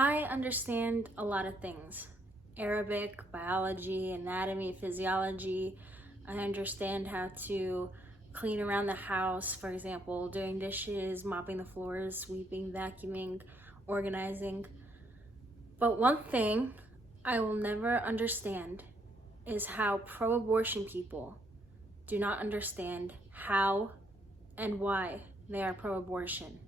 I understand a lot of things. Arabic, biology, anatomy, physiology. I understand how to clean around the house, for example, doing dishes, mopping the floors, sweeping, vacuuming, organizing. But one thing I will never understand is how pro-abortion people do not understand how and why they are pro-abortion.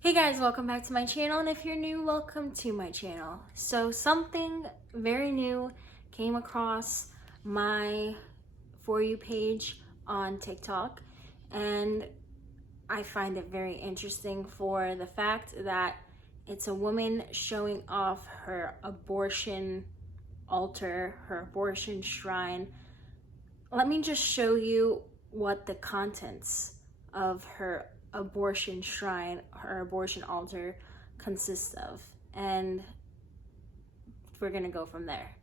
Hey guys, welcome back to my channel, and if you're new, welcome to my channel. So something very new came across my For You page on TikTok, and I find it very interesting for the fact that it's a woman showing off her abortion altar, her abortion shrine. Let me just show you what the contents of her abortion shrine, her abortion altar consists of, and we're gonna go from there.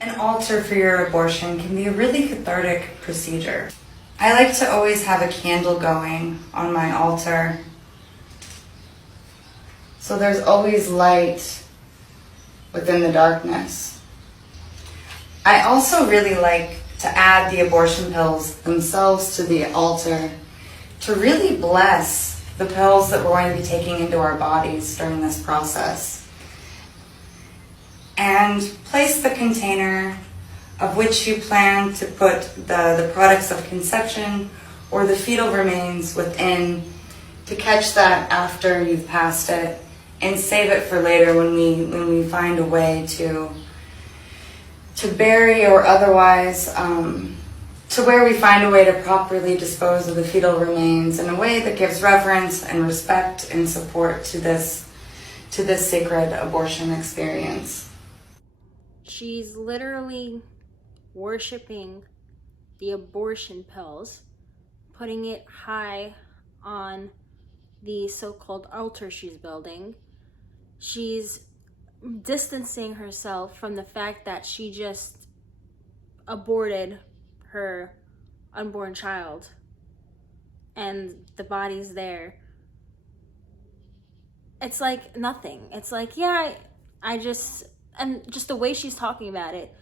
An altar for your abortion can be a really cathartic procedure. I like to always have a candle going on my altar, so there's always light within the darkness. I also really like to add the abortion pills themselves to the altar to really bless the pills that we're going to be taking into our bodies during this process. And place the container of which you plan to put the products of conception or the fetal remains within, to catch that after you've passed it, and save it for later when we find a way to bury or otherwise to where we find a way to properly dispose of the fetal remains in a way that gives reverence and respect and support to this sacred abortion experience. She's literally worshiping the abortion pills, putting it high on the so-called altar she's building. She's distancing herself from the fact that she just aborted her unborn child and the body's there. It's like nothing. It's like, yeah, and just the way she's talking about it,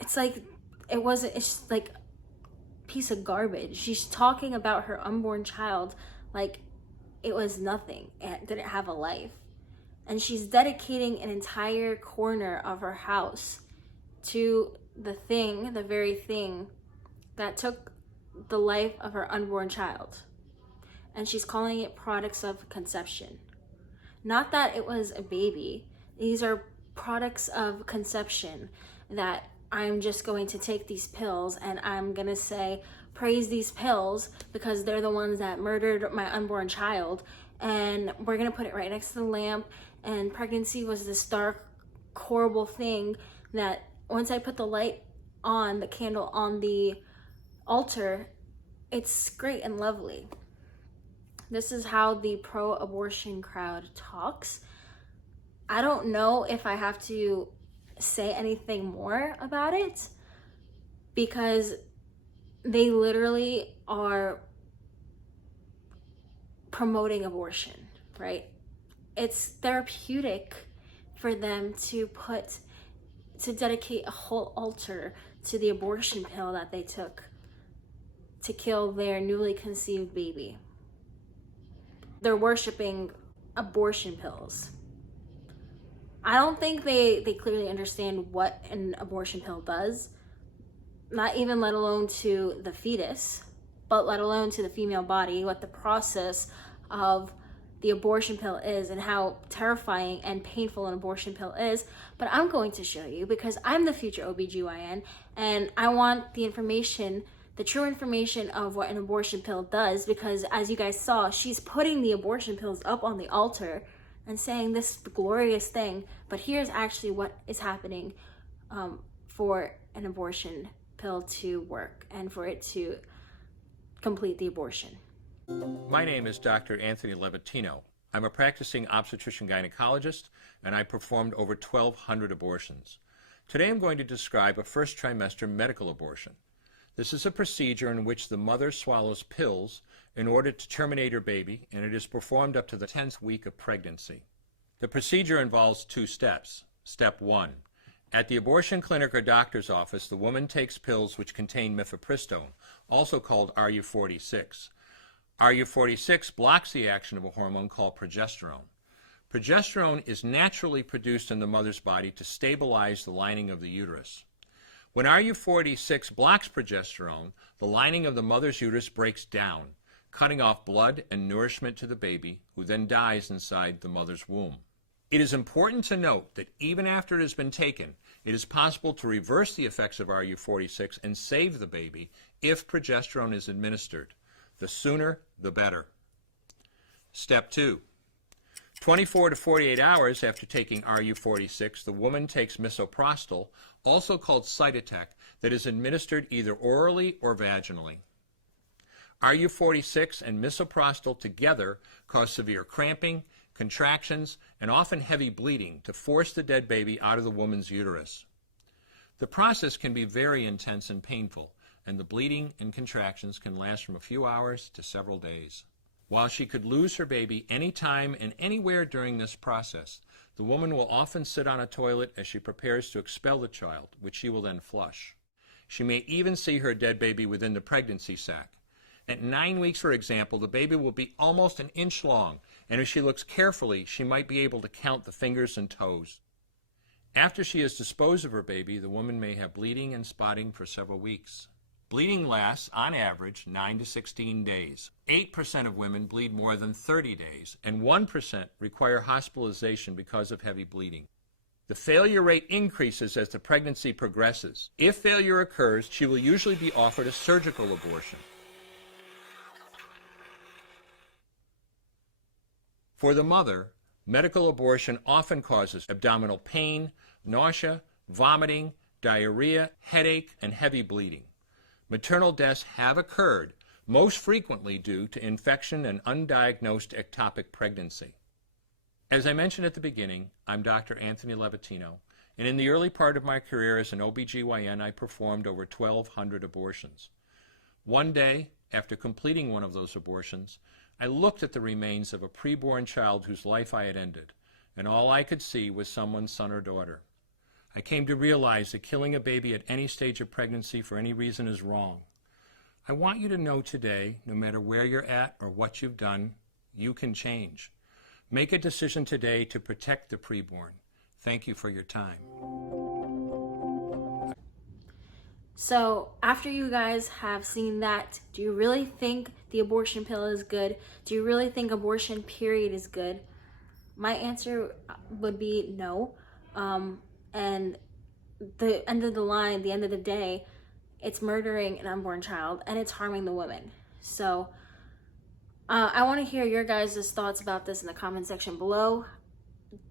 it's like it's just like a piece of garbage. She's talking about her unborn child like it was nothing. It didn't have a life. And she's dedicating an entire corner of her house to the very thing that took the life of her unborn child. And she's calling it products of conception. Not that it was a baby. These are products of conception that I'm just going to take these pills and I'm gonna say, praise these pills because they're the ones that murdered my unborn child. And we're gonna put it right next to the lamp. And pregnancy was this dark, horrible thing that once I put the light on, the candle on the altar, it's great and lovely. This is how the pro-abortion crowd talks. I don't know if I have to say anything more about it because they literally are promoting abortion, right? It's therapeutic for them to dedicate a whole altar to the abortion pill that they took to kill their newly conceived baby. They're worshiping abortion pills. I don't think they clearly understand what an abortion pill does, not even let alone to the fetus, but let alone to the female body, what the process of the abortion pill is and how terrifying and painful an abortion pill is. But I'm going to show you because I'm the future OBGYN and I want the information, the true information of what an abortion pill does, because as you guys saw, she's putting the abortion pills up on the altar and saying this glorious thing, but here's actually what is happening for an abortion pill to work and for it to complete the abortion. My name is Dr. Anthony Levatino. I'm a practicing obstetrician gynecologist, and I performed over 1,200 abortions. Today I'm going to describe a first trimester medical abortion. This is a procedure in which the mother swallows pills in order to terminate her baby, and it is performed up to the 10th week of pregnancy. The procedure involves 2 steps. Step 1. At the abortion clinic or doctor's office, the woman takes pills which contain mifepristone, also called RU46. RU46 blocks the action of a hormone called progesterone. Progesterone is naturally produced in the mother's body to stabilize the lining of the uterus. When RU46 blocks progesterone, the lining of the mother's uterus breaks down, cutting off blood and nourishment to the baby, who then dies inside the mother's womb. It is important to note that even after it has been taken, it is possible to reverse the effects of RU46 and save the baby if progesterone is administered. The sooner, the better. Step 2. 24 to 48 hours after taking RU46, the woman takes misoprostol, also called Cytotec, that is administered either orally or vaginally. RU46 and misoprostol together cause severe cramping, contractions, and often heavy bleeding to force the dead baby out of the woman's uterus. The process can be very intense and painful, and the bleeding and contractions can last from a few hours to several days. While she could lose her baby anytime and anywhere during this process, the woman will often sit on a toilet as she prepares to expel the child, which she will then flush. She may even see her dead baby within the pregnancy sac. At 9 weeks, for example, the baby will be almost an inch long, and if she looks carefully, she might be able to count the fingers and toes. After she has disposed of her baby, the woman may have bleeding and spotting for several weeks. Bleeding lasts, on average, 9 to 16 days. 8% of women bleed more than 30 days, and 1% require hospitalization because of heavy bleeding. The failure rate increases as the pregnancy progresses. If failure occurs, she will usually be offered a surgical abortion. For the mother, medical abortion often causes abdominal pain, nausea, vomiting, diarrhea, headache, and heavy bleeding. Maternal deaths have occurred, most frequently due to infection and undiagnosed ectopic pregnancy. As I mentioned at the beginning, I'm Dr. Anthony Levatino, and in the early part of my career as an OBGYN, I performed over 1,200 abortions. One day, after completing one of those abortions, I looked at the remains of a preborn child whose life I had ended, and all I could see was someone's son or daughter. I came to realize that killing a baby at any stage of pregnancy for any reason is wrong. I want you to know today, no matter where you're at or what you've done, you can change. Make a decision today to protect the preborn. Thank you for your time. So after you guys have seen that, do you really think the abortion pill is good? Do you really think abortion period is good? My answer would be no. And the end of the line, the end of the day, it's murdering an unborn child and it's harming the woman. So I want to hear your guys' thoughts about this in the comment section below.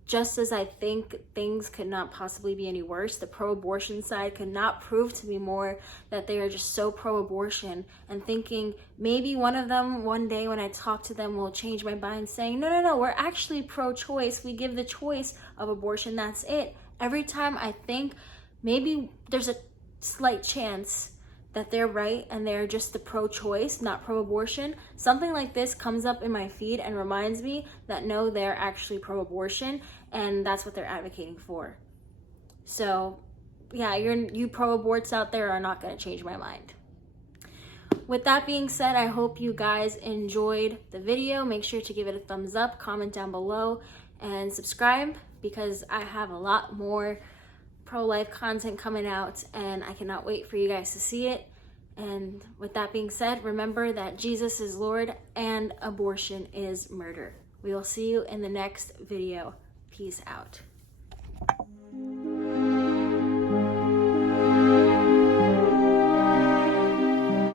Just as I think things could not possibly be any worse, the pro-abortion side could not prove to me more that they are just so pro-abortion, and thinking maybe one of them one day when I talk to them will change my mind saying, no, we're actually pro-choice. We give the choice of abortion, that's it. Every time I think maybe there's a slight chance that they're right and they're just the pro-choice, not pro-abortion, something like this comes up in my feed and reminds me that no, they're actually pro-abortion and that's what they're advocating for. So yeah, you pro-aborts out there are not going to change my mind. With that being said, I hope you guys enjoyed the video. Make sure to give it a thumbs up, comment down below, and subscribe, because I have a lot more pro-life content coming out and I cannot wait for you guys to see it. And with that being said, remember that Jesus is Lord and abortion is murder. We will see you in the next video. Peace out.